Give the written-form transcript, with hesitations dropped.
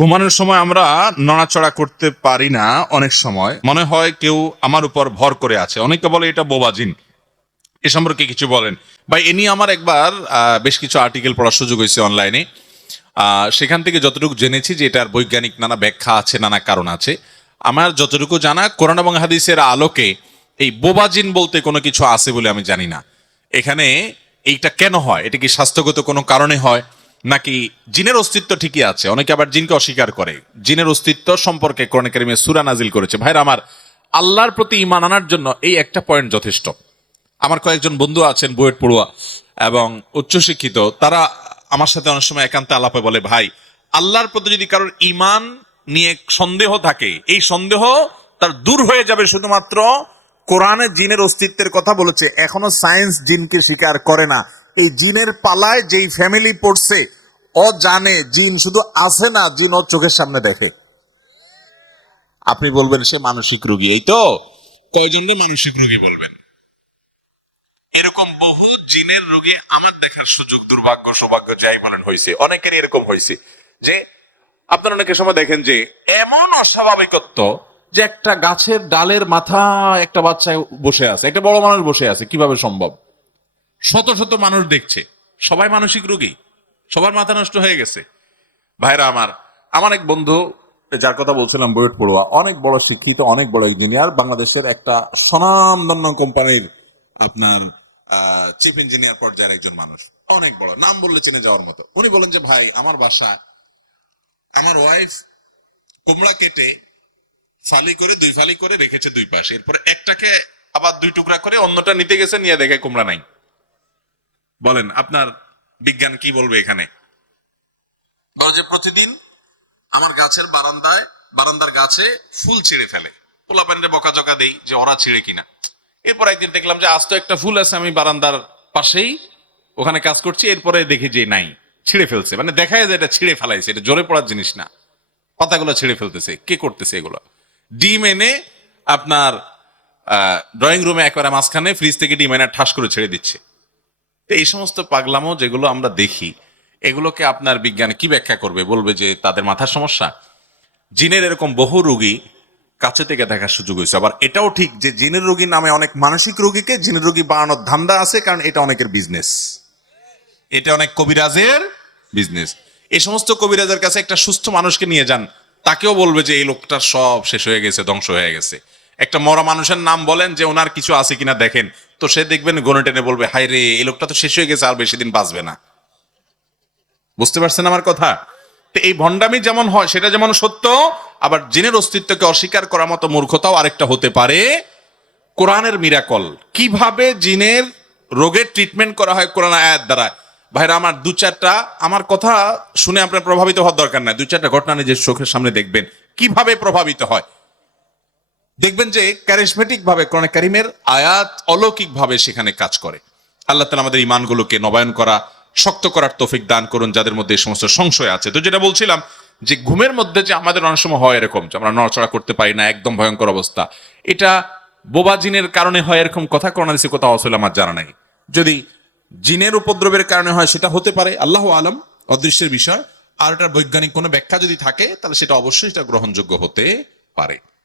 ঘুমানোর সময় আমরা নড়াচড়া করতে পারি না, অনেক সময় মনে হয় কেউ আমার উপর ভর করে আছে। অনেকে বলে এটা বোবাজিন। এ সম্পর্কে কিছু বলেন ভাই। এ নিয়ে আমার একবার বেশ কিছু আর্টিকেল পড়ার সুযোগ হয়েছে অনলাইনে। সেখান থেকে যতটুকু জেনেছি যে এটার বৈজ্ঞানিক নানা ব্যাখ্যা আছে, নানা কারণ আছে। আমার যতটুকু জানা, কোরআন এবং হাদিসের আলোকে এই বোবাজিন বলতে কোনো কিছু আছে বলে আমি জানি না। এখানে এইটা কেন হয়? এটা কি স্বাস্থ্যগত কোনো কারণে হয়, নাকি জিনের অস্তিত্ব ঠিকই আছে? অনেকে আবার জিনকে অস্বীকার করে। জিনের অস্তিত্ব সম্পর্কে কোরআন কারীমে সূরা নাজিল করেছে। ভাইরা আমার, আল্লাহর প্রতি ঈমান আনার জন্য এই একটা পয়েন্ট যথেষ্ট। আমার কয়েকজন বন্ধু আছেন বুয়েট পড়ুয়া এবং উচ্চশিক্ষিত, তারা আমার সাথে অনেক সময় একান্তে আলাপে বলে, ভাই, আল্লাহর প্রতি যদি কারোর ঈমান নিয়ে সন্দেহ থাকে, এই সন্দেহ তার দূর হয়ে যাবে শুধুমাত্র কোরআনে জিনের অস্তিত্বের কথা বলেছে। এখনো সায়েন্স জিনকে স্বীকার করে না। এই জিনের পালায় যেই ফ্যামিলি পড়ছে, ও জানে জিন শুধু আছে না, জিন ওর চোখের সামনে দেখে। আপনি বলবেন সে মানসিক রোগী, এই তো কয়জনের মানসিক রোগী বলবেন? এরকম বহু জিনের রোগী আমার দেখার সুযোগ, দুর্ভাগ্য সৌভাগ্য যাই বলেন, হয়েছে। অনেকের এরকম হয়েছে যে আপনারা অনেকের সময় দেখেন যে এমন অস্বাভাবিকত্ব যে একটা গাছের ডালের মাথা একটা বাচ্চা বসে আছে, একটা বড় মানুষ বসে আছে, কিভাবে সম্ভব? শত শত মানুষ দেখছে, সবাই মানসিক রোগী, সবার মাথা নষ্ট হয়ে গেছে। ভাইরা আমার, আমার এক বন্ধু, যার কথা বলছিলাম, বুয়েট পড়ুয়া, অনেক বড় শিক্ষিত, অনেক বড় ইঞ্জিনিয়ার, বাংলাদেশের একটা স্বনামধন্য কোম্পানির আপনার চিফ ইঞ্জিনিয়ার পর্যায়ের একজন মানুষ, অনেক বড়, নাম বললে চিনে যাওয়ার মতো। উনি বলেন যে, ভাই, আমার বাসায় আমার ওয়াইফ কুমড়া কেটে ফালি করে, দুই ফালি করে রেখেছে দুই পাশে, এরপরে একটাকে আবার দুই টুকরা করে অন্যটা নিতে গেছে, নিয়ে দেখে কুমড়া নাই। বলেন আপনার বিজ্ঞান কি বলবে এখানে? বলো যে প্রতিদিন আমার গাছের বারান্দার গাছে ফুল ছিঁড়ে ফেলে, পোলা প্যান্ডে বকাঝকা দেই যে ওরা ছিঁড়ে কিনা। এরপর একদিন দেখলাম যে আস্ত একটা ফুল আছে, আমি বারান্দার পাশেই ওখানে কাজ করছি, এরপরে দেখি যে নাই, ছিঁড়ে ফেলছে। মানে দেখা যায় যে এটা ছিঁড়ে ফেলাইছে, এটা জোরে পড়ার জিনিস না, পাতাগুলো ছিঁড়ে ফেলতেছে। কে করতেছে এগুলো? ডিম এনে আপনার ড্রয়িং রুমে একবারে মাঝখানে ফ্রিজ থেকে ডিম এনে ঠাস করে ছেড়ে দিচ্ছে। তো এই সমস্ত পাগলামো যেগুলো আমরা দেখি, এগুলোকে আপনার বিজ্ঞান কি ব্যাখ্যা করবে? বলবে যে তাদের মাথার সমস্যা। জিনের এরকম বহু রোগী কাছে থেকে দেখার সুযোগ হয়েছে। আবার এটাও ঠিক যে জিনের রোগী নামে অনেক মানসিক রোগীকে জিনের রোগী বানানোর ধান্দা আছে, কারণ এটা অনেকের বিজনেস, এটা অনেক কবিরাজের বিজনেস। এই সমস্ত কবিরাজের কাছে একটা সুস্থ মানুষকে নিয়ে যান, তাকেও বলবে যে এই লোকটার সব শেষ হয়ে গেছে, ধ্বংস হয়ে গেছে। একটা মরা মানুষের নাম বলেন যে ওনার কিছু আছে কিনা দেখেন, তো সে দেখবেন গনে টেনে বলবে, হায় রে, এই লোকটা তো শেষ হয়ে গেছে, আর বেশি দিন বাঁচবে না। বুঝতে পারছেন আমার কথা? তো এই ভণ্ডামি যেমন হয় সেটা যেমন সত্য, আবার জিনের অস্তিত্বকে অস্বীকার করার মতো মূর্খতাও আরেকটা হতে পারে। কোরআনের মিরাকল, কিভাবে জিনের রোগের ট্রিটমেন্ট করা হয় কোরআন আয়াত দ্বারা। ভাইরা আমার, দু চারটা, আমার কথা শুনে আপনার প্রভাবিত হওয়ার দরকার নাই, দু চারটা ঘটনা নিজের চোখের সামনে দেখবেন কিভাবে প্রভাবিত হয়। দেখবেন যে ক্যারিসমেটিক ভাবে কোরআন কারীমের আয়াত অলৌকিক ভাবে সেখানে কাজ করে। আল্লাহ তাআলা আমাদের ঈমানগুলোকে নবায়ন করা, শক্ত করার তৌফিক দান করুন, যাদের মধ্যে এই সমস্ত সংশয় আছে। তো যেটা বলছিলাম যে ঘুমের মধ্যে যে আমাদের অনেক সময় হয় এরকম যে আমরা নড়াচড়া করতে পারি না, একদম ভয়ঙ্কর অবস্থা, এটা বোবা জিনের কারণে হয় এরকম কথা কোরআন হাদিসে কোথাও আসলে আমার জানা নাই। যদি জিনের উপদ্রবের কারণে হয় সেটা হতে পারে, আল্লাহু আলম, অদৃশ্যের বিষয়। আর এটার বৈজ্ঞানিক কোনো ব্যাখ্যা যদি থাকে তাহলে সেটা অবশ্যই সেটা গ্রহণযোগ্য হতে পারে।